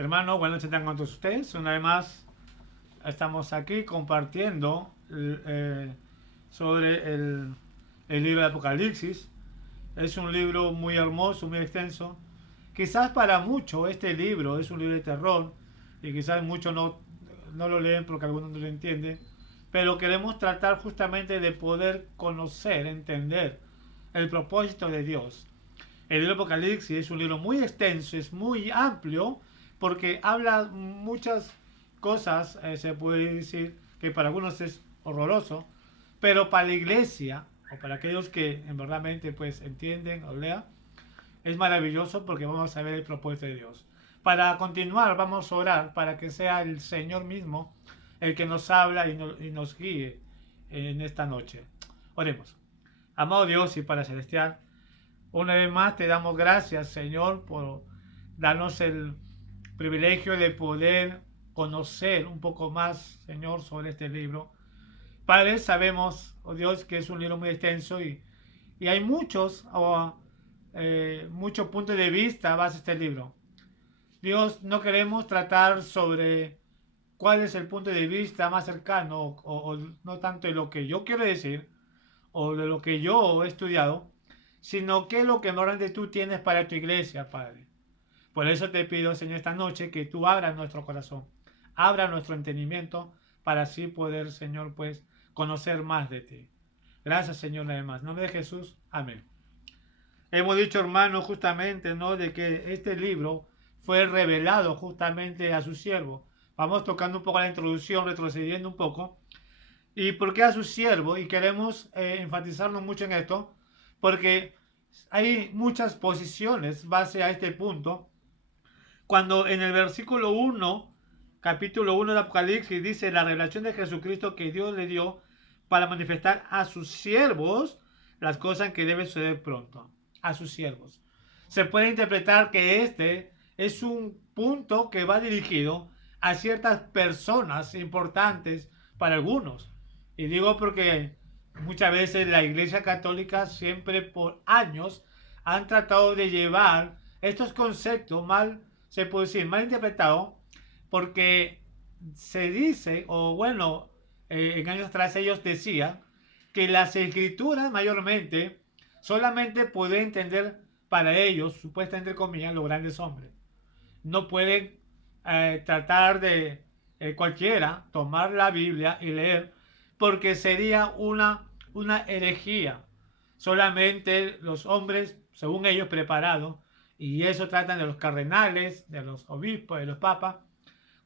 Hermano, buenas noches tengan con todos ustedes. Una vez más estamos aquí compartiendo sobre el libro de Apocalipsis. Es un libro muy hermoso, muy extenso. Quizás para muchos este libro es un libro de terror y quizás muchos no lo leen porque algunos no lo entienden. Pero queremos tratar justamente de poder conocer, entender el propósito de Dios. El libro de Apocalipsis es un libro muy extenso, es muy amplio, porque habla muchas cosas, se puede decir que para algunos es horroroso, pero para la iglesia, o para aquellos que en verdad pues entienden o lean, es maravilloso porque vamos a ver el propósito de Dios. Para continuar, vamos a orar para que sea el Señor mismo el que nos habla y nos guíe en esta noche. Oremos. Amado Dios y Padre Celestial, una vez más te damos gracias, Señor, por darnos el privilegio de poder conocer un poco más, Señor, sobre este libro. Padre, sabemos, oh Dios, que es un libro muy extenso y hay muchos puntos de vista base este libro. Dios, no queremos tratar sobre cuál es el punto de vista más cercano o no tanto de lo que yo quiero decir o de lo que yo he estudiado, sino qué es lo que normalmente tú tienes para tu iglesia, Padre. Por eso te pido, Señor, esta noche que tú abras nuestro corazón, abra nuestro entendimiento para así poder, Señor, pues conocer más de ti. Gracias, Señor, nada más. En nombre de Jesús, amén. Hemos dicho, hermano, justamente, ¿no? De que este libro fue revelado justamente a su siervo. Vamos tocando un poco la introducción, retrocediendo un poco. ¿Y por qué a su siervo? Y queremos enfatizarnos mucho en esto, porque hay muchas posiciones base a este punto. Cuando en el versículo 1, capítulo 1 de Apocalipsis, dice la revelación de Jesucristo que Dios le dio para manifestar a sus siervos las cosas que deben suceder pronto. A sus siervos. Se puede interpretar que este es un punto que va dirigido a ciertas personas importantes para algunos. Y digo porque muchas veces la Iglesia Católica siempre por años han tratado de llevar estos conceptos mal, se puede decir, mal interpretados, porque se dice, o bueno, en años atrás ellos decían que las escrituras mayormente solamente pueden entender para ellos, supuestamente entre comillas, los grandes hombres. No pueden tratar de cualquiera tomar la Biblia y leer porque sería una herejía. Solamente los hombres, según ellos, preparados, y eso tratan de los cardenales, de los obispos, de los papas,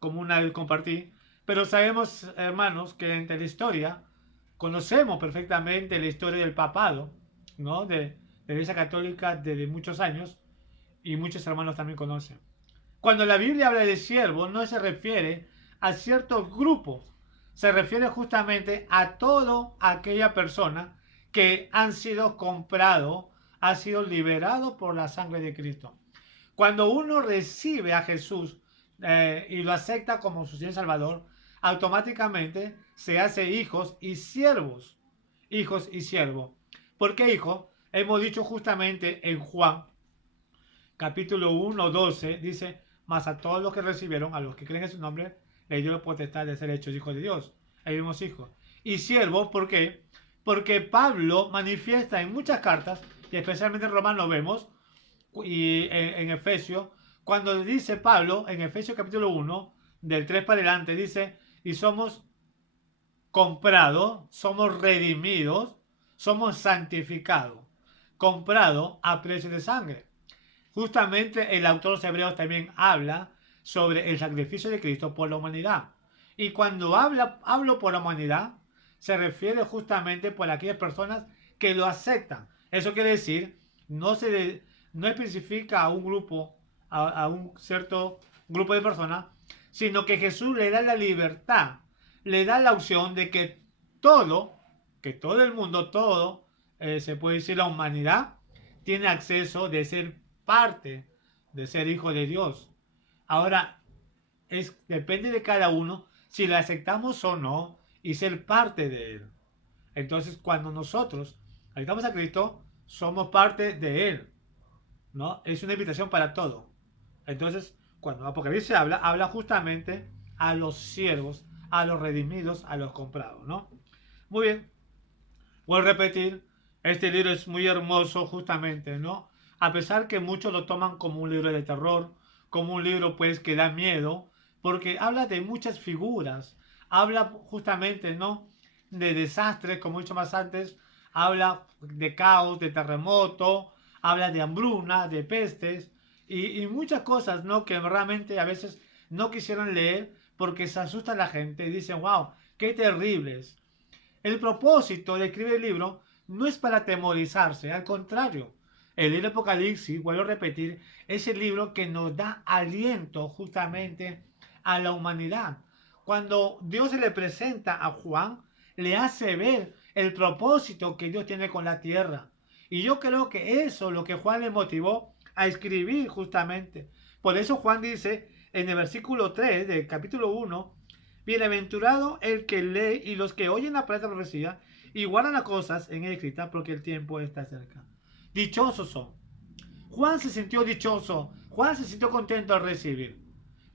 como una vez compartí. Pero sabemos, hermanos, que entre la historia conocemos perfectamente la historia del papado, ¿no? De la Iglesia Católica desde muchos años, y muchos hermanos también conocen. Cuando la Biblia habla de siervo, no se refiere a ciertos grupos, se refiere justamente a toda aquella persona que han sido comprado, ha sido liberado por la sangre de Cristo. Cuando uno recibe a Jesús y lo acepta como su Señor y Salvador, automáticamente se hace hijos y siervos. Hijos y siervos. ¿Por qué hijo? Hemos dicho justamente en Juan, capítulo 1, 12, dice, mas a todos los que recibieron, a los que creen en su nombre, le dio la potestad de ser hechos hijos de Dios. Ahí vemos hijos. Y siervo, ¿por qué? Porque Pablo manifiesta en muchas cartas, y especialmente en Romanos vemos, y en Efesios, cuando dice Pablo, en Efesios capítulo 1, del 3 para adelante, dice, y somos comprados, somos redimidos, somos santificados, comprados a precio de sangre. Justamente el autor de los Hebreos también habla sobre el sacrificio de Cristo por la humanidad. Y cuando hablo por la humanidad, se refiere justamente por aquellas personas que lo aceptan. Eso quiere decir, no especifica a un grupo, a un cierto grupo de personas, sino que Jesús le da la libertad, le da la opción de que todo el mundo, se puede decir la humanidad, tiene acceso de ser parte, de ser hijo de Dios. Ahora, depende de cada uno si le aceptamos o no y ser parte de Él. Entonces, cuando nosotros aceptamos a Cristo, somos parte de Él, ¿no? Es una invitación para todo. Entonces, cuando Apocalipsis habla justamente a los siervos, a los redimidos, a los comprados, ¿no? Muy bien, voy a repetir, este libro es muy hermoso justamente, ¿no? A pesar que muchos lo toman como un libro de terror, como un libro pues que da miedo, porque habla de muchas figuras, habla justamente, ¿no? De desastres, como he dicho más antes, habla de caos, de terremoto, habla de hambruna, de pestes y muchas cosas, ¿no? Que realmente a veces no quisieran leer porque se asusta la gente y dicen, wow, qué terribles. El propósito de escribir el libro no es para atemorizarse, al contrario. El libro Apocalipsis, vuelvo a repetir, es el libro que nos da aliento justamente a la humanidad. Cuando Dios se le presenta a Juan, le hace ver el propósito que Dios tiene con la tierra. Y yo creo que eso es lo que Juan le motivó a escribir justamente. Por eso Juan dice en el versículo 3 del capítulo 1, bienaventurado el que lee y los que oyen la palabra de la profecía y guardan las cosas en él escritas porque el tiempo está cerca. Dichosos son. Juan se sintió dichoso, Juan se sintió contento al recibir.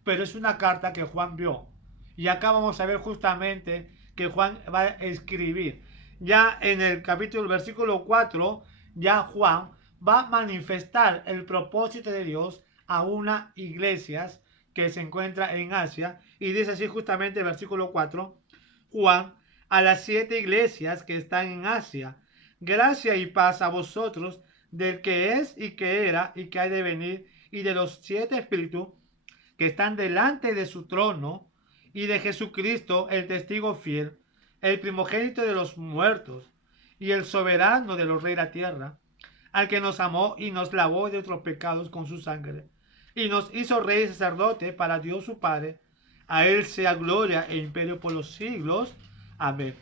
Pero es una carta que Juan vio. Y acá vamos a ver justamente que Juan va a escribir. Ya en el capítulo, versículo 4, ya Juan va a manifestar el propósito de Dios a unas iglesias que se encuentra en Asia. Y dice así justamente el versículo 4, Juan, a las 7 iglesias que están en Asia, gracia y paz a vosotros del que es y que era y que ha de venir, y de los 7 espíritus que están delante de su trono, y de Jesucristo, el testigo fiel, el primogénito de los muertos, y el soberano de los reyes de la tierra, al que nos amó y nos lavó de nuestros pecados con su sangre, y nos hizo rey y sacerdote para Dios su Padre. A él sea gloria e imperio por los siglos. Amén.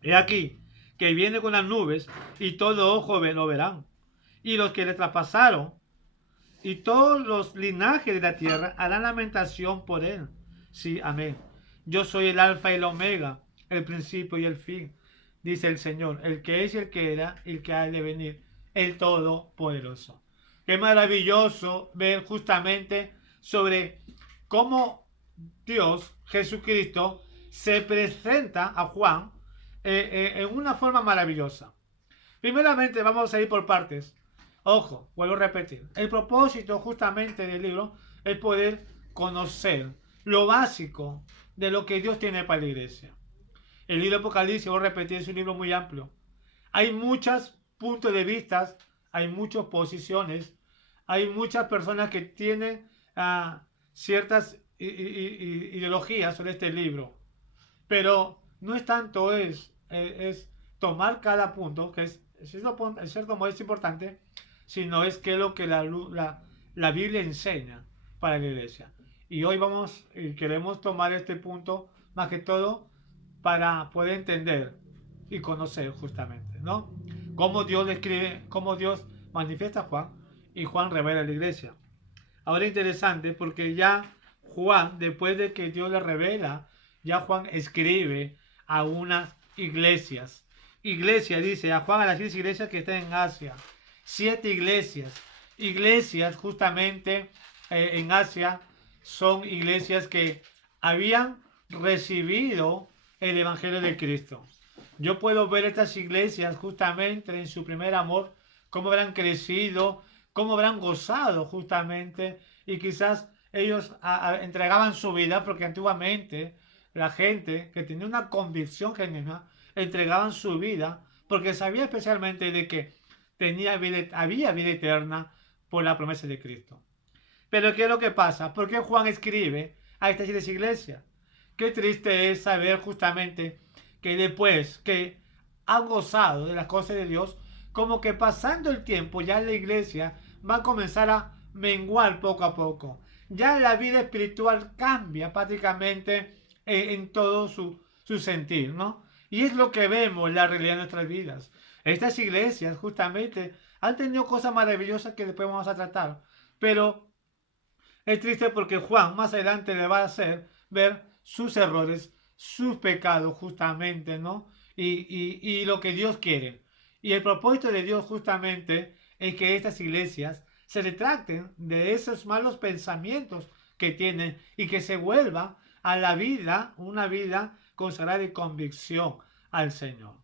He aquí que viene con las nubes, y todo ojo lo verán, y los que le traspasaron, y todos los linajes de la tierra harán lamentación por él. Sí, amén. Yo soy el alfa y el omega, el principio y el fin, dice el Señor, el que es y el que era y el que ha de venir, el Todopoderoso. Qué maravilloso ver justamente sobre cómo Dios, Jesucristo, se presenta a Juan en una forma maravillosa. Primeramente vamos a ir por partes. Ojo, vuelvo a repetir. El propósito justamente del libro es poder conocer lo básico de lo que Dios tiene para la iglesia. El libro Apocalipsis, vuelvo a repetir, es un libro muy amplio. Hay muchos puntos de vista, hay muchas posiciones, hay muchas personas que tienen ciertas ideologías sobre este libro. Pero no es tanto es tomar cada punto, que es en cierto modo es importante, sino es que es lo que la Biblia enseña para la iglesia. Y hoy vamos y queremos tomar este punto más que todo para poder entender y conocer justamente, ¿no? Cómo Dios describe, cómo Dios manifiesta a Juan y Juan revela a la iglesia. Ahora interesante porque ya Juan, después de que Dios le revela, ya Juan escribe a unas iglesias. Iglesia, dice a Juan a las 10 iglesias que están en Asia. 7 iglesias. Iglesias justamente en Asia son iglesias que habían recibido el Evangelio de Cristo. Yo puedo ver estas iglesias justamente en su primer amor, cómo habrán crecido, cómo habrán gozado justamente y quizás ellos entregaban su vida porque antiguamente la gente que tenía una convicción genuina entregaban su vida porque sabía especialmente de que había vida eterna por la promesa de Cristo. Pero ¿qué es lo que pasa? ¿Por qué Juan escribe a estas 7 iglesias? Qué triste es saber justamente que después que han gozado de las cosas de Dios, como que pasando el tiempo ya la iglesia va a comenzar a menguar poco a poco. Ya la vida espiritual cambia prácticamente en todo su sentir, ¿no? Y es lo que vemos en la realidad de nuestras vidas. Estas iglesias justamente han tenido cosas maravillosas que después vamos a tratar, pero es triste porque Juan más adelante le va a hacer ver sus errores, sus pecados justamente, ¿no? Y lo que Dios quiere. Y el propósito de Dios justamente es que estas iglesias se retracten de esos malos pensamientos que tienen y que se vuelva a la vida, una vida consagrada y convicción al Señor.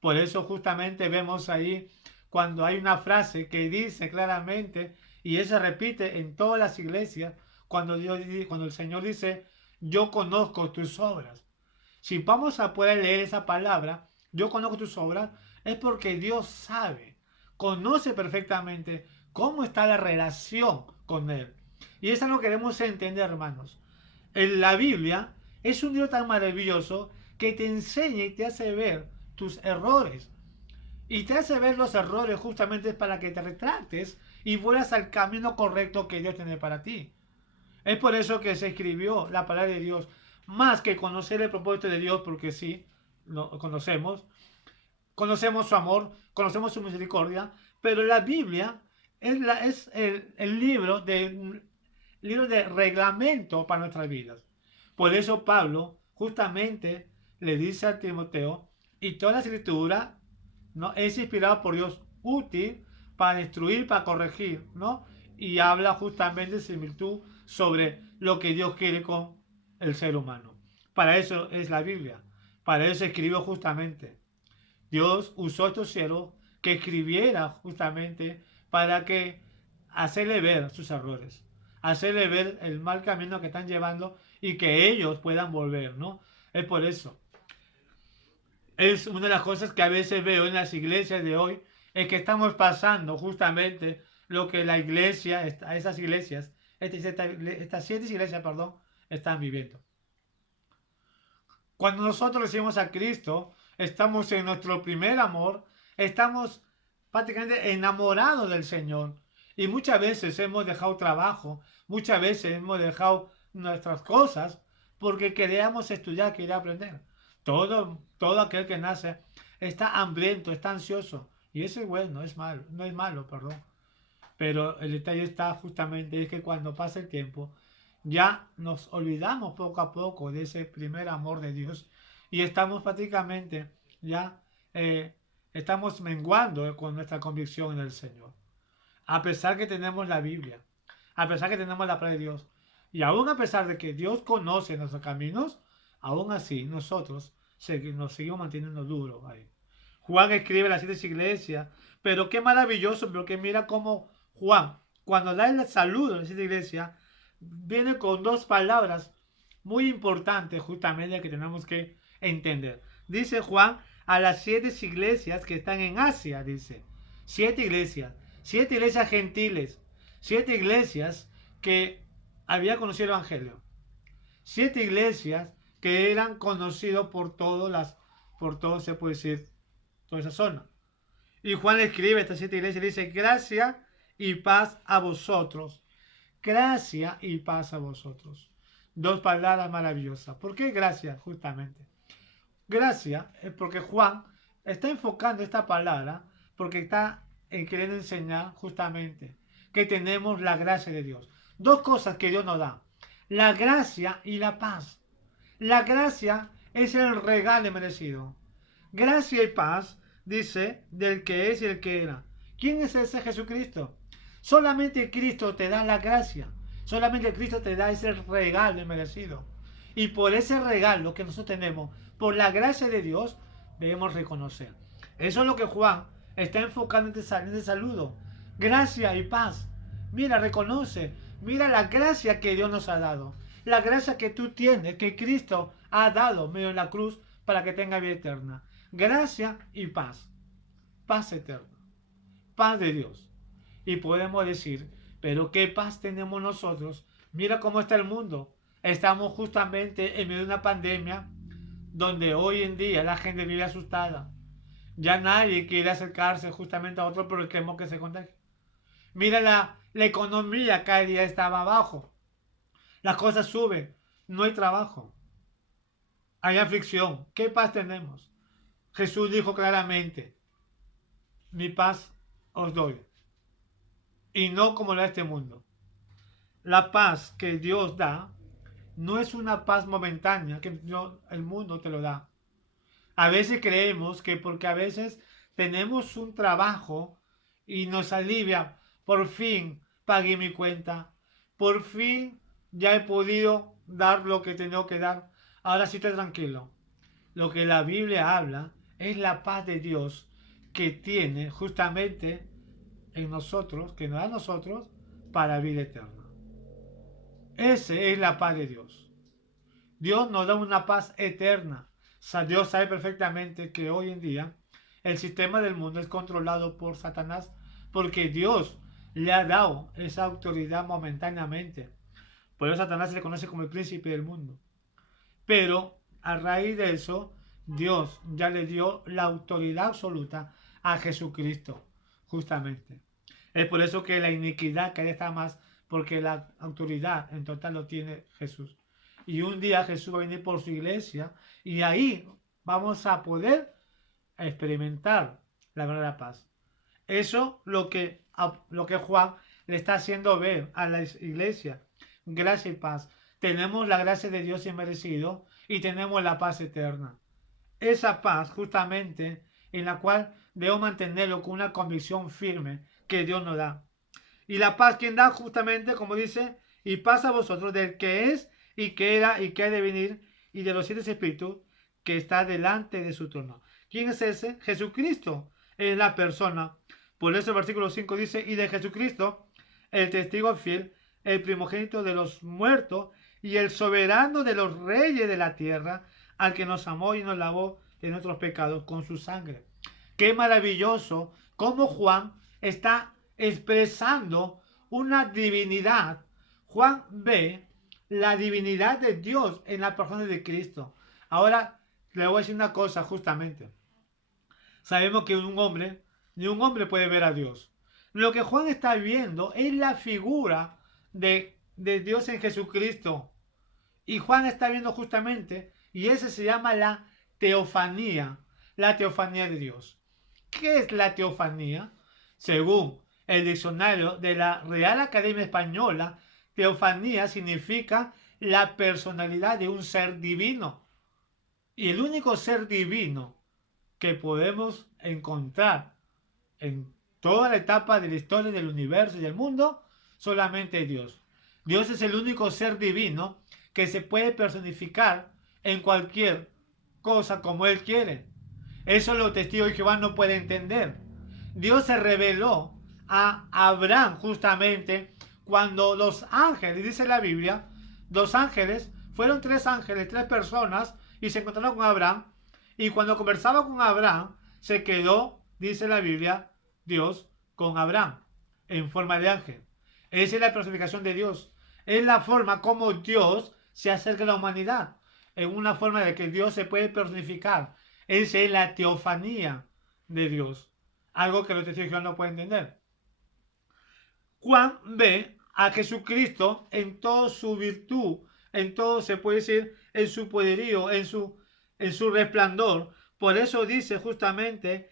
Por eso justamente vemos ahí cuando hay una frase que dice claramente, y eso se repite en todas las iglesias, cuando el Señor dice, yo conozco tus obras. Si vamos a poder leer esa palabra, yo conozco tus obras, es porque Dios sabe, conoce perfectamente cómo está la relación con Él. Y eso lo queremos entender, hermanos. En la Biblia es un libro tan maravilloso que te enseña y te hace ver tus errores. Y te hace ver los errores justamente para que te retractes y vuelvas al camino correcto que Dios tiene para ti. Es por eso que se escribió la palabra de Dios, más que conocer el propósito de Dios, porque sí, lo conocemos, conocemos su amor, conocemos su misericordia, pero la Biblia es el libro de reglamento para nuestras vidas. Por eso Pablo justamente le dice a Timoteo, y toda la escritura, ¿no?, es inspirada por Dios, útil para instruir, para corregir, ¿no? Y habla justamente de similitud sobre lo que Dios quiere con el ser humano. Para eso es la Biblia, para eso escribió justamente. Dios usó a estos siervos que escribiera justamente para que hacerle ver sus errores, hacerle ver el mal camino que están llevando y que ellos puedan volver, ¿no? Es por eso. Es una de las cosas que a veces veo en las iglesias de hoy, es que estamos pasando justamente lo que la iglesia, esas iglesias, estas 7 iglesias, perdón, están viviendo. Cuando nosotros recibimos a Cristo, estamos en nuestro primer amor, estamos prácticamente enamorados del Señor. Y muchas veces hemos dejado trabajo, muchas veces hemos dejado nuestras cosas porque queríamos estudiar, quería aprender. Todo aquel que nace está hambriento, está ansioso. Y eso es bueno, es malo, no es malo, perdón. Pero el detalle está justamente es que cuando pasa el tiempo, ya nos olvidamos poco a poco de ese primer amor de Dios y estamos prácticamente ya estamos menguando con nuestra convicción en el Señor. A pesar que tenemos la Biblia, a pesar que tenemos la palabra de Dios, y aún a pesar de que Dios conoce nuestros caminos, aún así nosotros nos seguimos manteniendo duros ahí. Juan escribe las 7 iglesias, pero qué maravilloso, porque mira cómo Juan, cuando da el saludo a las 7 iglesias, viene con 2 palabras muy importantes justamente que tenemos que entender. Dice Juan a las 7 iglesias que están en Asia, dice, 7 iglesias gentiles, 7 iglesias que había conocido el Evangelio, 7 iglesias que eran conocidos por todo se puede decir, toda esa zona. Y Juan le escribe a estas 7 iglesias y dice, gracia y paz a vosotros. Gracia y paz a vosotros. 2 palabras maravillosas. ¿Por qué gracia? Justamente. Gracia es porque Juan está enfocando esta palabra porque está queriendo enseñar justamente que tenemos la gracia de Dios. 2 cosas que Dios nos da. La gracia y la paz. La gracia es el regalo merecido. Gracia y paz, dice, del que es y el que era. ¿Quién es ese Jesucristo? Solamente Cristo te da la gracia. Solamente Cristo te da ese regalo merecido. Y por ese regalo que nosotros tenemos, por la gracia de Dios, debemos reconocer. Eso es lo que Juan está enfocando en este saludo. Gracia y paz. Mira, reconoce. Mira la gracia que Dios nos ha dado. La gracia que tú tienes, que Cristo ha dado medio en la cruz para que tenga vida eterna. Gracia y paz. Paz eterna. Paz de Dios. Y podemos decir, pero ¿qué paz tenemos nosotros? Mira cómo está el mundo. Estamos justamente en medio de una pandemia donde hoy en día la gente vive asustada. Ya nadie quiere acercarse justamente a otro por el temor que se contagie. Mira la economía cada día estaba abajo. Las cosas suben. No hay trabajo. Hay aflicción. ¿Qué paz tenemos? Jesús dijo claramente, mi paz os doy. Y no como la de este mundo. La paz que Dios da no es una paz momentánea que el mundo te lo da. A veces creemos que porque a veces tenemos un trabajo y nos alivia, por fin pagué mi cuenta. Por fin ya he podido dar lo que tengo que dar. Ahora sí estoy tranquilo. Lo que la Biblia habla es la paz de Dios que tiene justamente en nosotros, que nos da a nosotros para vida eterna. Esa es la paz de Dios. Dios nos da una paz eterna. Dios sabe perfectamente que hoy en día el sistema del mundo es controlado por Satanás porque Dios le ha dado esa autoridad momentáneamente. Por eso Satanás se le conoce como el príncipe del mundo. Pero a raíz de eso, Dios ya le dio la autoridad absoluta a Jesucristo, justamente. Es por eso que la iniquidad cada vez está más, porque la autoridad en total lo tiene Jesús. Y un día Jesús va a venir por su iglesia y ahí vamos a poder experimentar la verdadera paz. Eso lo que Juan le está haciendo ver a la iglesia. Gracia y paz. Tenemos la gracia de Dios inmerecido y tenemos la paz eterna. Esa paz justamente en la cual debemos mantenerlo con una convicción firme que Dios nos da. Y la paz quien da justamente, como dice, y paz a vosotros del que es y que era y que ha de venir y de los 7 espíritus que está delante de su trono. ¿Quién es ese? Jesucristo es la persona. Por eso el versículo 5 dice, y de Jesucristo, el testigo fiel, el primogénito de los muertos y el soberano de los reyes de la tierra, al que nos amó y nos lavó de nuestros pecados con su sangre. Qué maravilloso cómo Juan está expresando una divinidad. Juan ve la divinidad de Dios en la persona de Cristo. Ahora le voy a decir una cosa justamente. Sabemos que ni un hombre puede ver a Dios. Lo que Juan está viendo es la figura de Dios en Jesucristo. Y Juan está viendo justamente, y ese se llama la teofanía de Dios. ¿Qué es la teofanía? Según el diccionario de la Real Academia Española, teofanía significa la personalidad de un ser divino. Y el único ser divino que podemos encontrar en toda la etapa de la historia del universo y del mundo, solamente Dios. Dios es el único ser divino que se puede personificar en cualquier cosa como Él quiere. Eso los testigos de Jehová no pueden entender. Dios se reveló a Abraham justamente cuando los ángeles, dice la Biblia, los ángeles, fueron 3 ángeles, 3 personas, y se encontraron con Abraham, y cuando conversaba con Abraham, se quedó, dice la Biblia, Dios con Abraham, en forma de ángel. Esa es la personificación de Dios. Es la forma como Dios se acerca a la humanidad, en una forma de que Dios se puede personificar. Esa es la teofanía de Dios, algo que los testigos de Jehová no pueden entender. Juan ve a Jesucristo en toda su virtud, en todo, se puede decir, en su poderío, en su resplandor. Por eso dice justamente,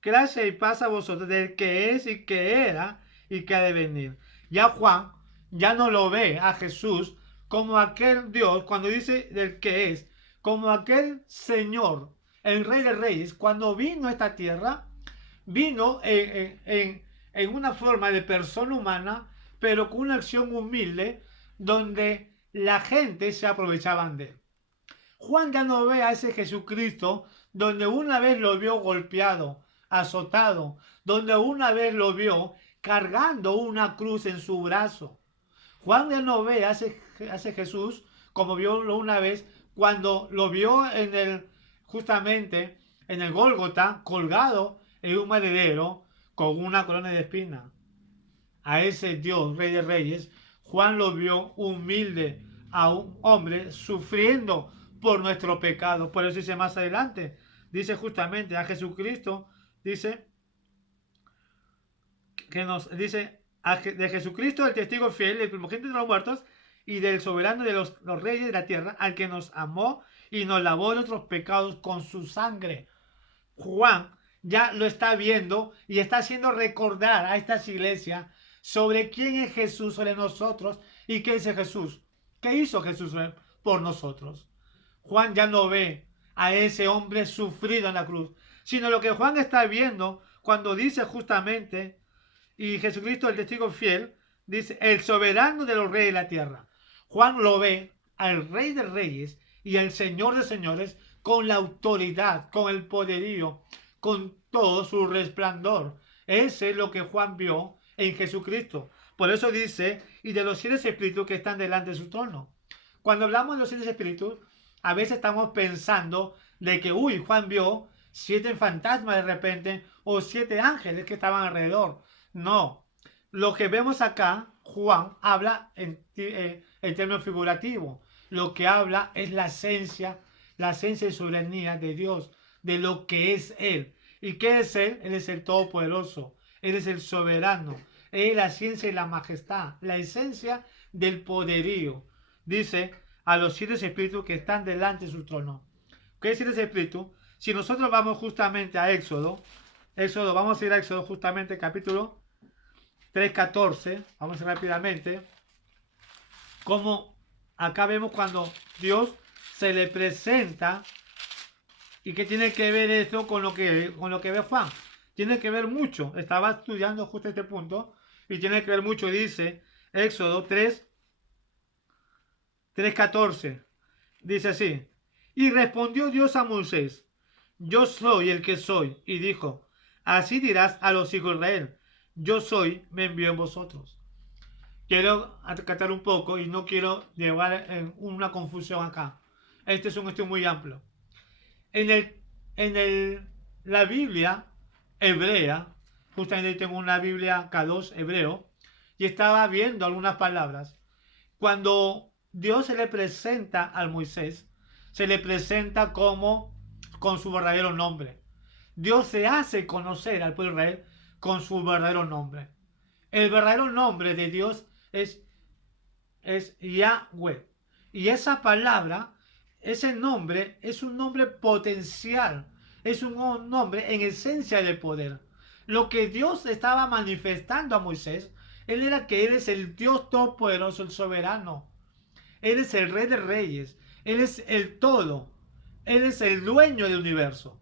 gracia y paz a vosotros del que es y que era y que ha de venir. Ya Juan ya no lo ve a Jesús como aquel Dios, cuando dice del que es, como aquel Señor, el Rey de Reyes, cuando vino a esta tierra, vino en una forma de persona humana, pero con una acción humilde, donde la gente se aprovechaban de él. Juan ya no ve a ese Jesucristo donde una vez lo vio golpeado, azotado, donde una vez lo vio cargando una cruz en su brazo. Juan ya no ve a ese Jesús como vio una vez cuando lo vio justamente en el Gólgota, colgado en un madero con una corona de espinas. A ese Dios, Rey de Reyes, Juan lo vio humilde, a un hombre sufriendo por nuestro pecado. Por eso dice más adelante, dice justamente a Jesucristo, dice de Jesucristo el testigo fiel, el primogénito de los muertos y del soberano de los reyes de la tierra, al que nos amó y nos lavó de nuestros pecados con su sangre. Juan ya lo está viendo y está haciendo recordar a estas iglesias sobre quién es Jesús sobre nosotros y qué dice Jesús. ¿Qué hizo Jesús por nosotros? Juan ya no ve a ese hombre sufrido en la cruz, sino lo que Juan está viendo cuando dice justamente, y Jesucristo el testigo fiel, dice, el soberano de los reyes de la tierra. Juan lo ve al Rey de Reyes y al Señor de Señores con la autoridad, con el poderío, con todo su resplandor. Ese es lo que Juan vio en Jesucristo. Por eso dice, y de los 7 espíritus que están delante de su trono. Cuando hablamos de los 7 espíritus, a veces estamos pensando de que, Juan vio 7 fantasmas de repente o 7 ángeles que estaban alrededor. No, lo que vemos acá, Juan habla en términos figurativos. Lo que habla es la esencia y soberanía de Dios, de lo que es Él. ¿Y qué es Él? Él es el Todopoderoso, Él es el soberano, Él es la ciencia y la majestad, la esencia del poderío. Dice a los 7 espíritus que están delante de su trono. ¿Qué es 7 espíritus? Si nosotros vamos justamente a Éxodo, vamos a ir a Éxodo justamente capítulo 3:14, vamos a ir rápidamente, como acá vemos cuando Dios se le presenta. ¿Y qué tiene que ver esto con lo que ve Juan? Tiene que ver mucho. Estaba estudiando justo este punto y tiene que ver mucho. Dice Éxodo 3:14. Dice así. Y respondió Dios a Moisés, yo soy el que soy. Y dijo, así dirás a los hijos de Israel, yo soy, me envió en vosotros. Quiero acatar un poco y no quiero llevar en una confusión acá. Este es un estudio muy amplio. La Biblia hebrea, justamente tengo una Biblia K2 hebreo, y estaba viendo algunas palabras. Cuando Dios se le presenta al Moisés, se le presenta como con su verdadero nombre. Dios se hace conocer al pueblo de Israel con su verdadero nombre. El verdadero nombre de Dios es Yahweh. Y esa palabra, ese nombre, es un nombre potencial. Es un nombre en esencia de poder. Lo que Dios estaba manifestando a Moisés, él era que Él es el Dios todopoderoso, el soberano. Él es el Rey de Reyes. Él es el todo. Él es el dueño del universo.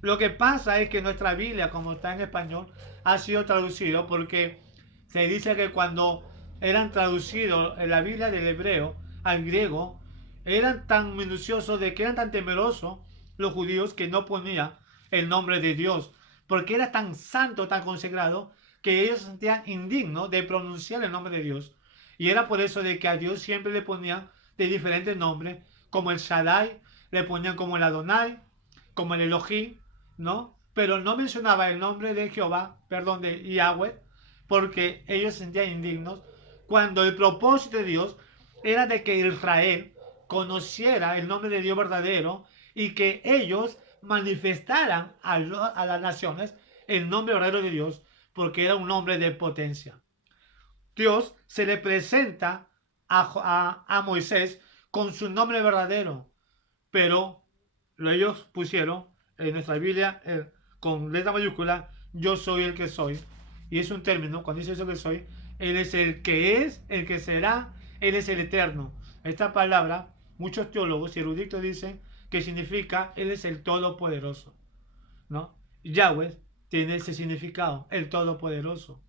Lo que pasa es que nuestra Biblia, como está en español, ha sido traducido porque se dice que cuando eran traducidos en la Biblia del hebreo al griego, eran tan minuciosos, de que eran tan temerosos los judíos, que no ponían el nombre de Dios, porque era tan santo, tan consagrado, que ellos se sentían indignos de pronunciar el nombre de Dios. Y era por eso de que a Dios siempre le ponían de diferentes nombres, como el Shaddai, le ponían como el Adonai, como el Elohim, ¿no? Pero no mencionaba el nombre de Jehová, perdón, de Yahweh, porque ellos se sentían indignos, cuando el propósito de Dios era de que Israel conociera el nombre de Dios verdadero y que ellos manifestaran a las naciones el nombre verdadero de Dios, porque era un nombre de potencia. Dios se le presenta a Moisés con su nombre verdadero, pero ellos pusieron en nuestra Biblia con letra mayúscula, yo soy el que soy. Y es un término, cuando dice eso que soy, Él es el que será, Él es el eterno. Esta palabra, muchos teólogos y eruditos dicen que significa Él es el todopoderoso, ¿no? Yahweh tiene ese significado, el todopoderoso.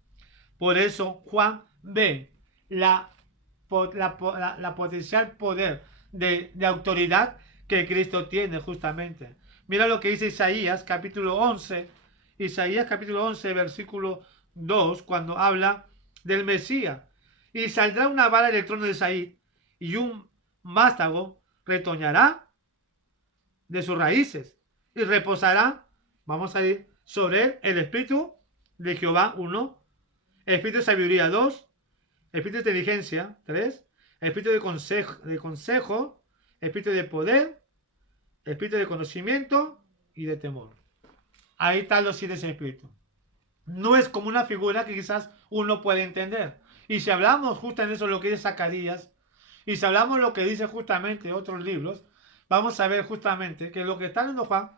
Por eso Juan ve la potencial poder de autoridad que Cristo tiene justamente. Mira lo que dice Isaías capítulo 11, versículo 2, cuando habla del Mesías. Y saldrá una vara del trono de Isaí, y un vástago retoñará de sus raíces, y reposará, vamos a ir, sobre él el espíritu de Jehová, 1, espíritu de sabiduría, 2, espíritu de inteligencia, 3, espíritu de consejo, espíritu de poder, espíritu de conocimiento y de temor. Ahí están los 7 espíritus. No es como una figura que quizás uno puede entender. Y si hablamos justamente de eso, lo que dice Zacarías, y si hablamos lo que dice justamente otros libros, vamos a ver justamente que lo que está viendo Juan,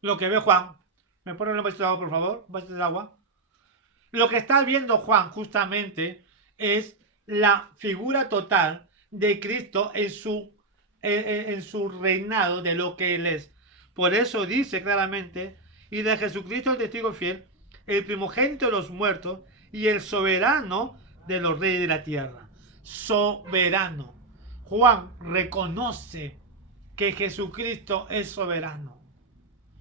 lo que ve Juan, ¿me ponen un vasito de agua, por favor? Un vasito de agua. Lo que está viendo Juan justamente es la figura total de Cristo en su reinado, de lo que Él es. Por eso dice claramente, y de Jesucristo el testigo fiel, el primogénito de los muertos y el soberano de los reyes de la tierra. Soberano. Juan reconoce que Jesucristo es soberano.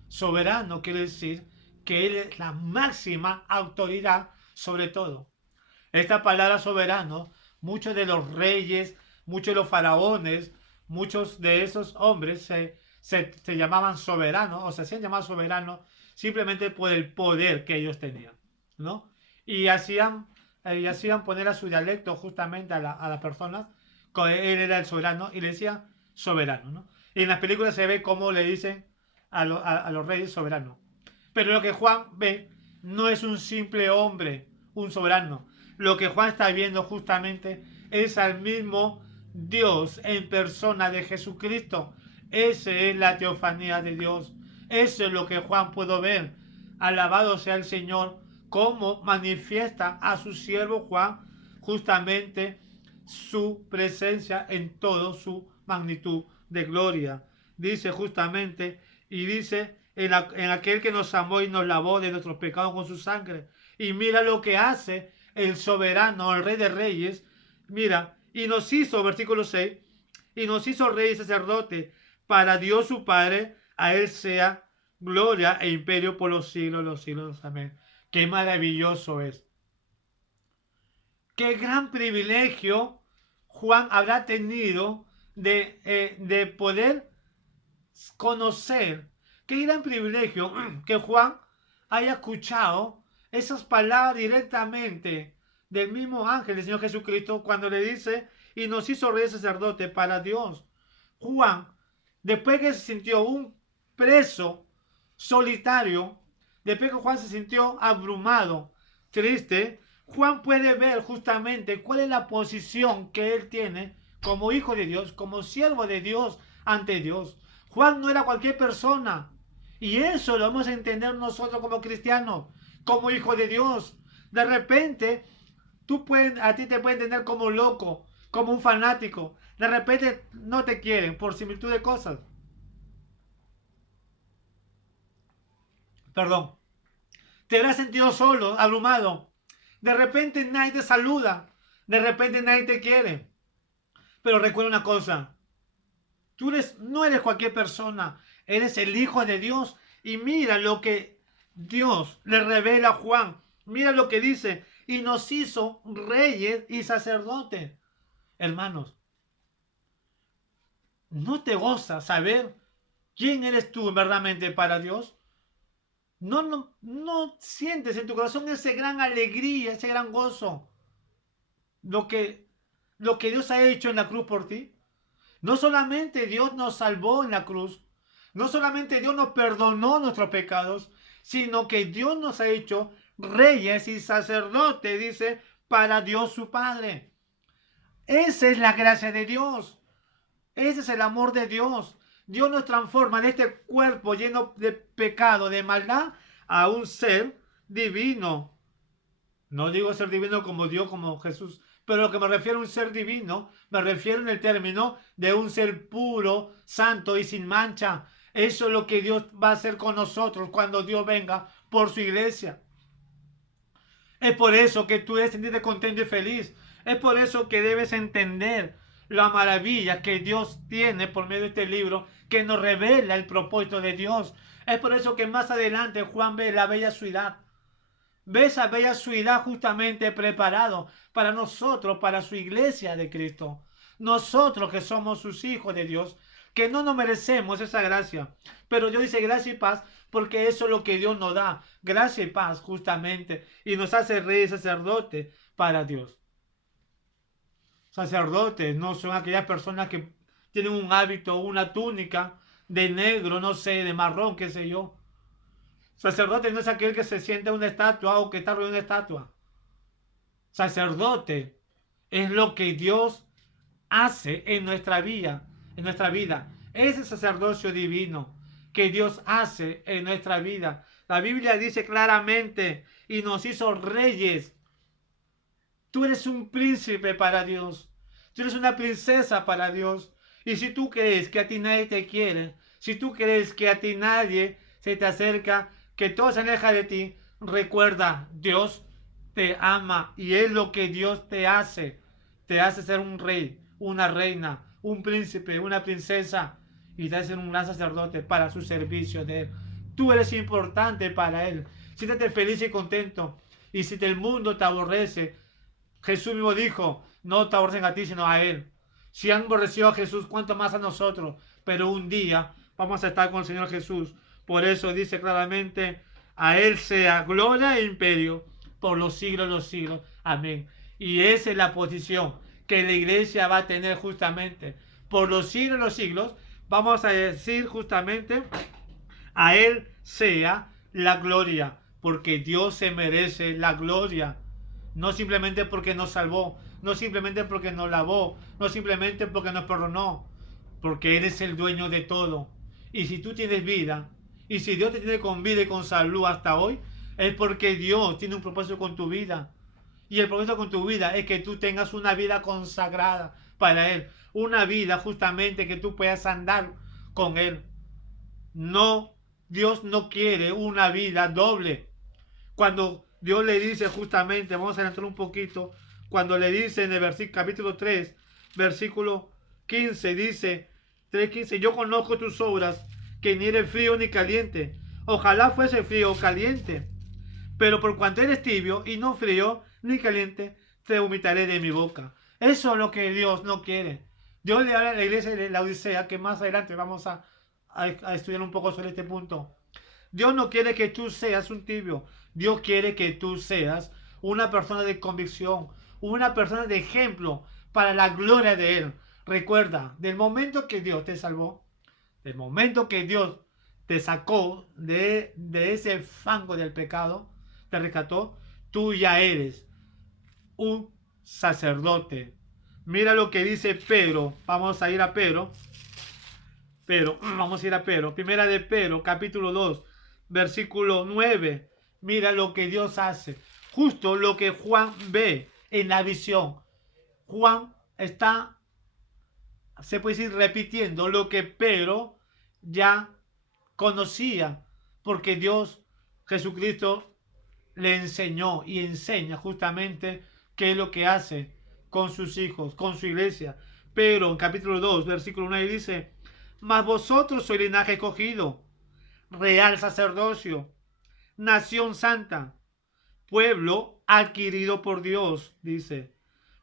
Soberano quiere decir que Él es la máxima autoridad sobre todo. Esta palabra soberano, muchos de los reyes, muchos de los faraones, muchos de esos hombres se llamaban soberanos, o se hacían llamar soberanos simplemente por el poder que ellos tenían, ¿no? Y hacían poner a su dialecto justamente a las personas, que él era el soberano, y le decían soberano, ¿no? Y en las películas se ve cómo le dicen a los reyes soberanos. Pero lo que Juan ve no es un simple hombre, un soberano. Lo que Juan está viendo justamente es al mismo Dios en persona de Jesucristo. Esa es la teofanía de Dios. Eso es lo que Juan pudo ver. Alabado sea el Señor, cómo manifiesta a su siervo Juan justamente su presencia en toda su magnitud de gloria. Dice justamente, y dice, en aquel que nos amó y nos lavó de nuestros pecados con su sangre. Y mira lo que hace el soberano, el rey de reyes. Mira, y nos hizo, versículo 6, y nos hizo rey y sacerdote para Dios su Padre. A él sea gloria e imperio por los siglos de los siglos. Amén. Qué maravilloso es. Qué gran privilegio Juan habrá tenido de poder conocer. Qué gran privilegio que Juan haya escuchado esas palabras directamente del mismo ángel del Señor Jesucristo cuando le dice, y nos hizo rey sacerdote para Dios. Juan, después que se sintió un preso solitario, después que Juan se sintió abrumado, triste, Juan puede ver justamente cuál es la posición que él tiene como hijo de Dios, como siervo de Dios ante Dios. Juan no era cualquier persona. Y eso lo vamos a entender nosotros como cristianos, como hijos de Dios. De repente, a ti te pueden tener como loco, como un fanático. De repente no te quieren por similitud de cosas. Perdón. Te habrás sentido solo, abrumado. De repente nadie te saluda. De repente nadie te quiere. Pero recuerda una cosa. No eres cualquier persona. Eres el Hijo de Dios. Y mira lo que Dios le revela a Juan. Mira lo que dice. Y nos hizo reyes y sacerdotes. Hermanos, ¿no te goza saber quién eres tú verdaderamente para Dios? No sientes en tu corazón esa gran alegría, ese gran gozo. Lo que Dios ha hecho en la cruz por ti. No solamente Dios nos salvó en la cruz, no solamente Dios nos perdonó nuestros pecados, sino que Dios nos ha hecho reyes y sacerdotes, dice, para Dios su Padre. Esa es la gracia de Dios. Ese es el amor de Dios. Dios nos transforma de este cuerpo lleno de pecado, de maldad, a un ser divino. No digo ser divino como Dios, como Jesús, pero lo que me refiero a un ser divino, me refiero en el término de un ser puro, santo y sin mancha. Eso es lo que Dios va a hacer con nosotros cuando Dios venga por su iglesia. Es por eso que tú debes sentirte contento y feliz. Es por eso que debes entender la maravilla que Dios tiene por medio de este libro, que nos revela el propósito de Dios. Es por eso que más adelante Juan ve la bella ciudad. Ve esa bella ciudad justamente preparado para nosotros, para su iglesia de Cristo. Nosotros que somos sus hijos de Dios, que no nos merecemos esa gracia. Pero Dios dice gracia y paz porque eso es lo que Dios nos da. Gracia y paz justamente. Y nos hace reyes y sacerdotes para Dios. Sacerdotes no son aquellas personas que tienen un hábito, una túnica de negro, no sé, de marrón, qué sé yo. Sacerdote no es aquel que se siente en una estatua o que está rodeado de una estatua. Sacerdote es lo que Dios hace en nuestra vida, Ese sacerdocio divino que Dios hace en nuestra vida. La Biblia dice claramente, y nos hizo reyes. Tú eres un príncipe para Dios. Tú eres una princesa para Dios. Y si tú crees que a ti nadie te quiere, si tú crees que a ti nadie se te acerca, que todo se aleja de ti, Recuerda, Dios te ama y es lo que Dios te hace. Te hace ser un rey, una reina, un príncipe, una princesa y te hace un gran sacerdote para su servicio de Él. Tú eres importante para Él. Siéntete feliz y contento. Y si el mundo te aborrece, Jesús mismo dijo, no te aborrecen a ti, sino a Él. Si han aborrecido a Jesús, ¿cuánto más a nosotros? Pero un día vamos a estar con el Señor Jesús. Por eso dice claramente, a Él sea gloria e imperio por los siglos de los siglos. Amén. Y esa es la posición que la iglesia va a tener justamente. Por los siglos de los siglos, vamos a decir justamente, a Él sea la gloria, porque Dios se merece la gloria. No simplemente porque nos salvó, no simplemente porque nos lavó, no simplemente porque nos perdonó, porque Él es el dueño de todo. Y si tú tienes vida, y si Dios te tiene con vida y con salud hasta hoy, es porque Dios tiene un propósito con tu vida. Y el propósito con tu vida es que tú tengas una vida consagrada para Él. Una vida justamente que tú puedas andar con Él. No, Dios no quiere una vida doble. Cuando Dios le dice justamente, vamos a entrar un poquito, cuando le dice en el capítulo 3, versículo 15, dice 3:15, yo conozco tus obras, que ni eres frío ni caliente. Ojalá fuese frío o caliente. Pero por cuanto eres tibio y no frío ni caliente, te vomitaré de mi boca. Eso es lo que Dios no quiere. Dios le habla a la iglesia de la Odisea, que más adelante vamos a estudiar un poco sobre este punto. Dios no quiere que tú seas un tibio. Dios quiere que tú seas una persona de convicción, una persona de ejemplo para la gloria de Él. Recuerda, del momento que Dios te salvó, del momento que Dios te sacó de ese fango del pecado, te rescató, tú ya eres un sacerdote. Mira lo que dice Pedro. Vamos a ir a Pedro. Vamos a ir a Pedro. Primera de Pedro, capítulo 2, versículo 9. Mira lo que Dios hace. Justo lo que Juan ve en la visión. Juan está, se puede decir, repitiendo lo que Pedro ya conocía. Porque Dios, Jesucristo, le enseñó y enseña justamente qué es lo que hace con sus hijos, con su iglesia. Pero en capítulo 2, versículo 9 dice, mas vosotros sois linaje escogido, real sacerdocio, nación santa, pueblo adquirido por Dios, dice,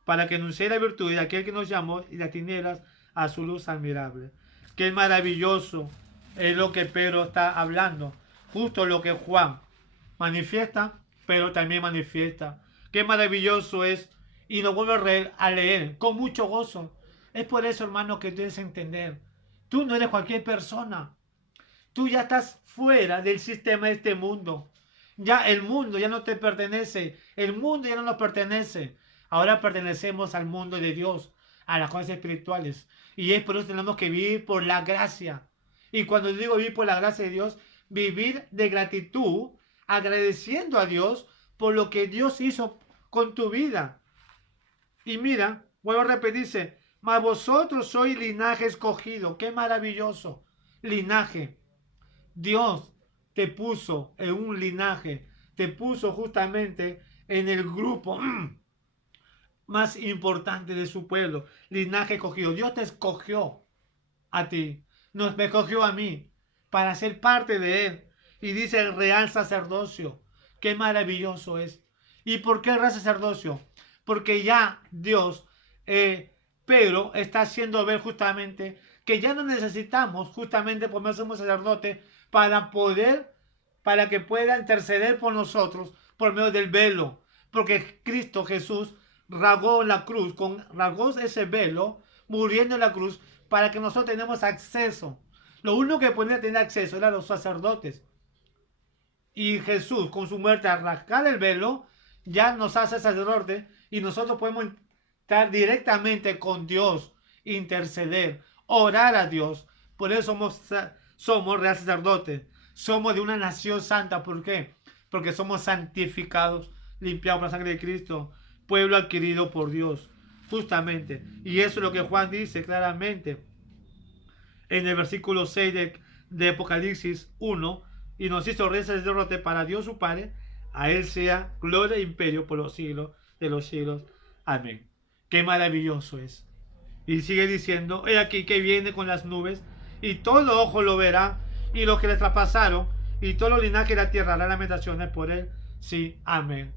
para que anunciéis la virtud de aquel que nos llamó y las tinieblas a su luz admirable. Qué maravilloso es lo que Pedro está hablando, justo lo que Juan manifiesta, pero también manifiesta. Qué maravilloso es, y lo vuelvo a leer con mucho gozo. Es por eso, hermano, que debes entender. Tú no eres cualquier persona. Tú ya estás fuera del sistema de este mundo. Ya el mundo ya no te pertenece. El mundo ya no nos pertenece. Ahora pertenecemos al mundo de Dios, a las cosas espirituales. Y es por eso que tenemos que vivir por la gracia. Y cuando digo vivir por la gracia de Dios, vivir de gratitud, agradeciendo a Dios por lo que Dios hizo con tu vida. Y mira, vuelvo a repetirse, mas vosotros sois linaje escogido. Qué maravilloso linaje. Dios te puso en un linaje, te puso justamente en el grupo más importante de su pueblo, linaje escogido. Dios te escogió a ti, me escogió a mí para ser parte de Él. Y dice el real sacerdocio. Qué maravilloso es. ¿Y por qué el real sacerdocio? Porque ya Dios, Pedro está haciendo ver justamente que ya no necesitamos justamente ponerse un sacerdote para que pueda interceder por nosotros por medio del velo. Porque Cristo Jesús rasgó la cruz, rasgó ese velo, muriendo en la cruz, para que nosotros tengamos acceso. Lo único que podía tener acceso eran los sacerdotes. Y Jesús, con su muerte, al rasgar el velo, ya nos hace sacerdote y nosotros podemos estar directamente con Dios, interceder, orar a Dios. Por eso somos real sacerdotes. Somos de una nación santa. ¿Por qué? Porque somos santificados, limpiados por la sangre de Cristo, pueblo adquirido por Dios, justamente. Y eso es lo que Juan dice claramente en el versículo 6 de Apocalipsis 1. Y nos hizo reyes sacerdotes para Dios su Padre. A Él sea gloria e imperio por los siglos de los siglos. Amén. Qué maravilloso es. Y sigue diciendo, he aquí que viene con las nubes, y todo ojo lo verá, y los que le traspasaron, y todo los linajes de la tierra harán lamentaciones por él. Sí, amén.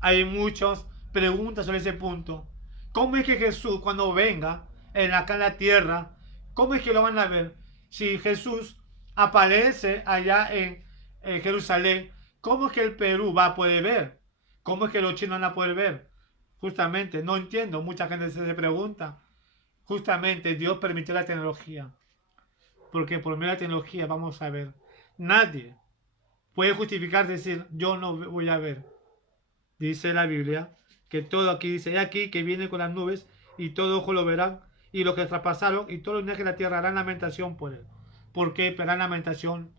Hay muchas preguntas sobre ese punto. ¿Cómo es que Jesús, cuando venga acá en la tierra, cómo es que lo van a ver? Si Jesús aparece allá en Jerusalén, ¿cómo es que el Perú va a poder ver? ¿Cómo es que los chinos van a poder ver? Justamente, no entiendo. Mucha gente se pregunta. Justamente Dios permitió la tecnología, porque por medio de la tecnología vamos a ver. Nadie puede justificar decir yo no voy a ver. Dice la Biblia que todo aquí dice, he aquí que viene con las nubes y todo ojo lo verán y los que traspasaron y todos los niños de la tierra harán lamentación por él. ¿Por qué harán lamentación?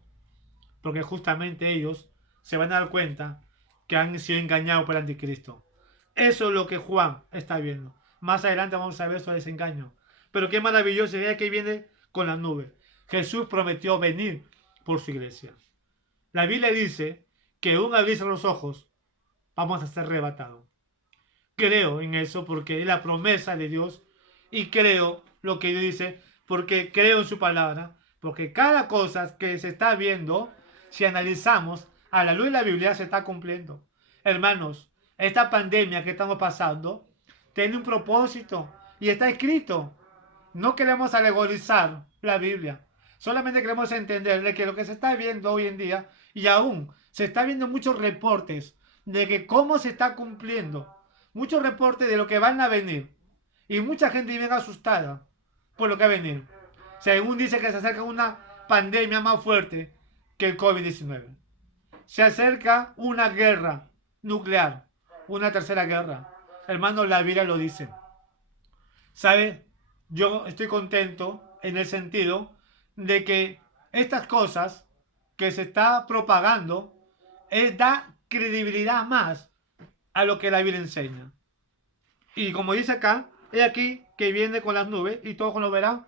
Porque justamente ellos se van a dar cuenta que han sido engañados por el anticristo. Eso es lo que Juan está viendo. Más adelante vamos a ver sobre ese engaño. Pero qué maravilloso es que viene con las nubes. Jesús prometió venir por su iglesia. La Biblia dice que un abrirse los ojos vamos a ser arrebatados. Creo en eso porque es la promesa de Dios y creo lo que Dios dice porque creo en su palabra, porque cada cosa que se está viendo, si analizamos a la luz de la Biblia, se está cumpliendo. Hermanos, esta pandemia que estamos pasando tiene un propósito y está escrito. No queremos alegorizar la Biblia, solamente queremos entender que lo que se está viendo hoy en día, y aún se está viendo muchos reportes de que cómo se está cumpliendo, muchos reportes de lo que van a venir, y mucha gente viene asustada por lo que va a venir. Según dice que se acerca una pandemia más fuerte que el COVID-19. Se acerca una guerra nuclear, una tercera guerra. Hermano, la Biblia lo dice. ¿Sabe? Yo estoy contento en el sentido de que estas cosas que se está propagando da credibilidad más a lo que la Biblia enseña. Y como dice acá, he aquí que viene con las nubes y todos lo verán.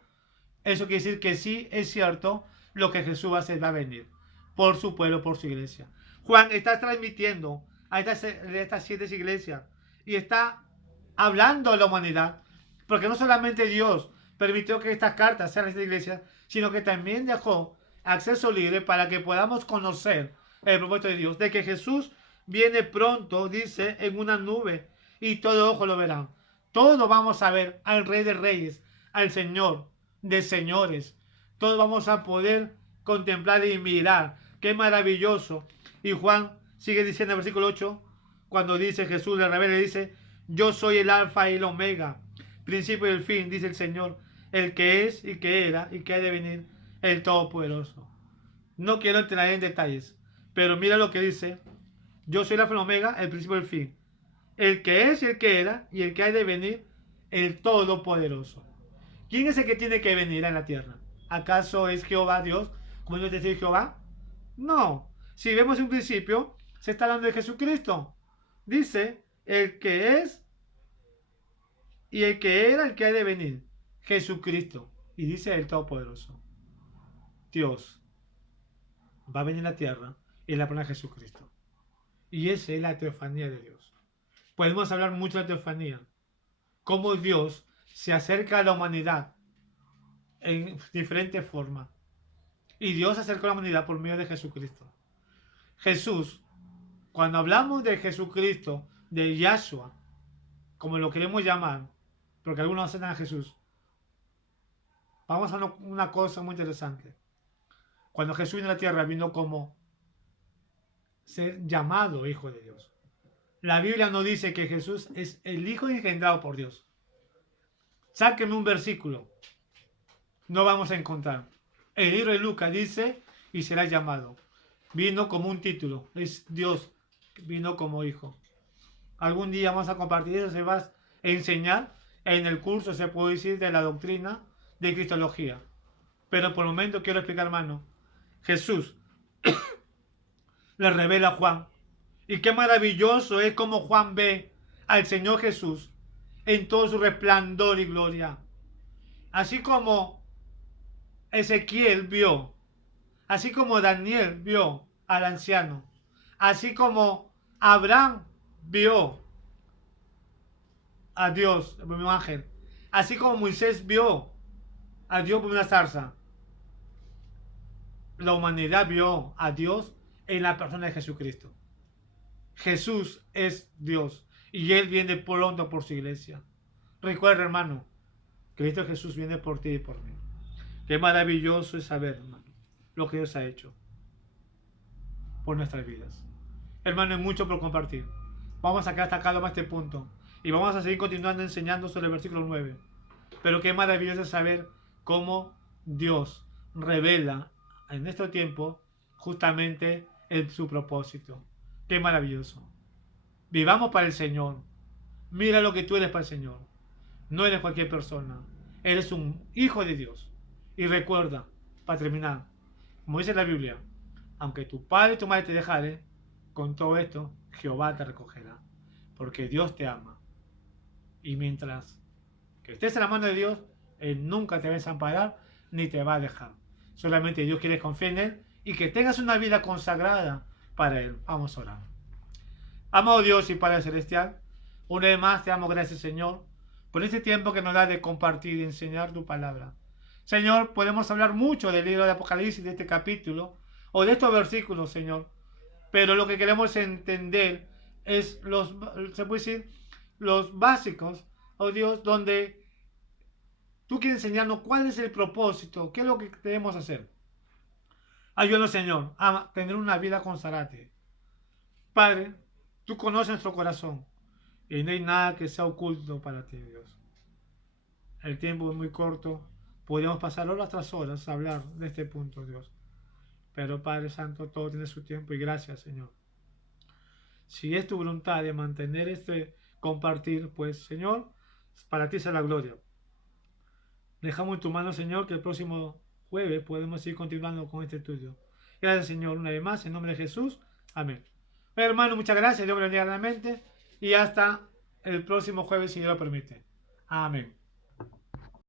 Eso quiere decir que sí es cierto lo que Jesús va a hacer, va a venir por su pueblo, por su iglesia. Juan está transmitiendo a estas 7 iglesias y está hablando a la humanidad, porque no solamente Dios permitió que estas cartas sean a esta iglesia, sino que también dejó acceso libre para que podamos conocer el propósito de Dios, de que Jesús viene pronto, dice, en una nube y todo ojo lo verán. Todos vamos a ver al Rey de Reyes, al Señor de Señores. Todos vamos a poder contemplar y mirar. Qué maravilloso. Y Juan sigue diciendo en el versículo 8, cuando dice Jesús le revela, dice, yo soy el alfa y el omega, principio y el fin, dice el Señor, el que es y que era y que ha de venir, el Todopoderoso. No quiero entrar en detalles, pero mira lo que dice, yo soy el alfa y el omega, el principio y el fin, el que es y el que era y el que ha de venir, el Todopoderoso. ¿Quién es el que tiene que venir a la tierra? ¿Acaso es Jehová Dios, como Dios decir Jehová? No. Si vemos un principio, se está hablando de Jesucristo. Dice, el que es y el que era, el que ha de venir. Jesucristo. Y dice el Todopoderoso. Dios va a venir a la tierra y la pone a Jesucristo. Y esa es la teofanía de Dios. Podemos hablar mucho de la teofanía. Cómo Dios se acerca a la humanidad en diferentes formas. Y Dios se acerca a la humanidad por medio de Jesucristo. Jesús, cuando hablamos de Jesucristo, de Yahshua, como lo queremos llamar, porque algunos hacen a Jesús, vamos a una cosa muy interesante. Cuando Jesús vino a la tierra, vino como ser llamado Hijo de Dios. La Biblia no dice que Jesús es el Hijo engendrado por Dios. Sáquenme un versículo. No vamos a encontrar. El libro de Lucas dice, y será llamado. Vino como un título. Es Dios. Vino como hijo. Algún día vamos a compartir eso. Se va a enseñar en el curso, se puede decir, de la doctrina de Cristología. Pero por el momento quiero explicar, hermano. Jesús le revela a Juan. Y qué maravilloso es como Juan ve al Señor Jesús en todo su resplandor y gloria. Así como Ezequiel vio, así como Daniel vio al anciano, así como Abraham vio a Dios por un ángel, así como Moisés vio a Dios por una zarza. La humanidad vio a Dios en la persona de Jesucristo. Jesús es Dios y Él viene pronto por su iglesia. Recuerda, hermano, Cristo Jesús viene por ti y por mí. Qué maravilloso es saber, hermano, lo que Dios ha hecho por nuestras vidas. Hermano, hay mucho por compartir. Vamos a sacar hasta acá más este punto y vamos a seguir continuando enseñando sobre el versículo 9. Pero qué maravilloso es saber cómo Dios revela en nuestro tiempo justamente su propósito. Qué maravilloso. Vivamos para el Señor. Mira lo que tú eres para el Señor. No eres cualquier persona. Eres un hijo de Dios. Y recuerda, para terminar, como dice la Biblia, aunque tu padre y tu madre te dejaren, con todo esto, Jehová te recogerá. Porque Dios te ama. Y mientras que estés en la mano de Dios, Él nunca te va a desamparar ni te va a dejar. Solamente Dios quiere confiar en Él y que tengas una vida consagrada para Él. Vamos a orar. Amado Dios y Padre Celestial, una vez más te damos gracias, Señor, por este tiempo que nos da de compartir y enseñar tu palabra. Señor, podemos hablar mucho del libro de Apocalipsis, de este capítulo, o de estos versículos, Señor, pero lo que queremos entender es se puede decir, los básicos, oh Dios, donde tú quieres enseñarnos cuál es el propósito, qué es lo que debemos hacer. Ayúdanos, Señor, a tener una vida consagrada. Padre, tú conoces nuestro corazón y no hay nada que sea oculto para ti, Dios. El tiempo es muy corto, podemos pasar horas tras horas a hablar de este punto, Dios. Pero Padre Santo, todo tiene su tiempo y gracias, Señor. Si es tu voluntad de mantener este compartir, pues, Señor, para ti sea la gloria. Dejamos en tu mano, Señor, que el próximo jueves podemos seguir continuando con este estudio. Gracias, Señor, una vez más, en nombre de Jesús. Amén. Bueno, hermano, muchas gracias. Dios me lo bendiga realmente. Y hasta el próximo jueves, si Dios lo permite. Amén.